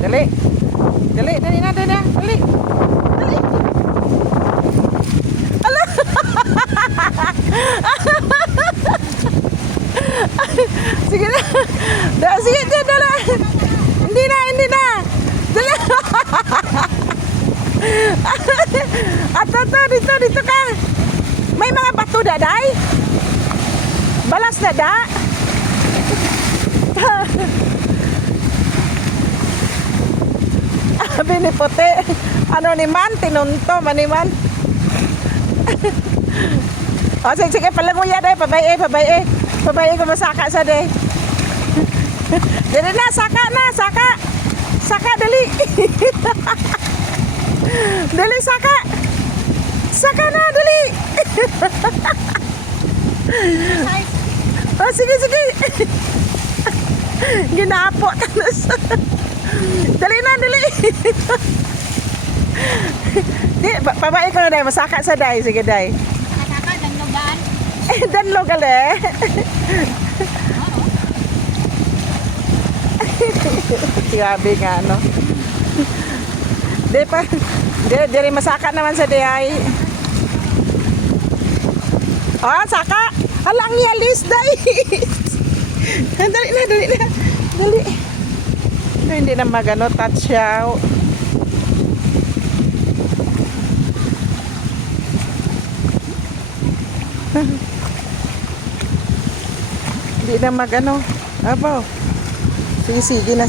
Dali. Dali, dali na, dali na. Dali. Dali. Ala. Sige na. Sige, dali. Hindi na, hindi na. Dali. Ato, dito ka. May mga bato daday. Balas na da. Bini puti. Ano ni man, tinunto maniman. O sige, palanguya day, pabay. Pabay ko masaka sa day. Dali na, saka. Saka dali. Dali saka. Saka na dali. Oh, sige. Ginapo ka na sa... Dali na, dali. Di, pabae ko na day, masaka sa day. Sige, day. Masaka, danlogan. Danlogal eh. Grabe nga, no? Di pa, di masaka naman sa day ay. Oh, saka. Alang yalis, day. Dali na. Dali. No, hindi na magano, touch siya. Hindi na magano. Abaw. Sige na.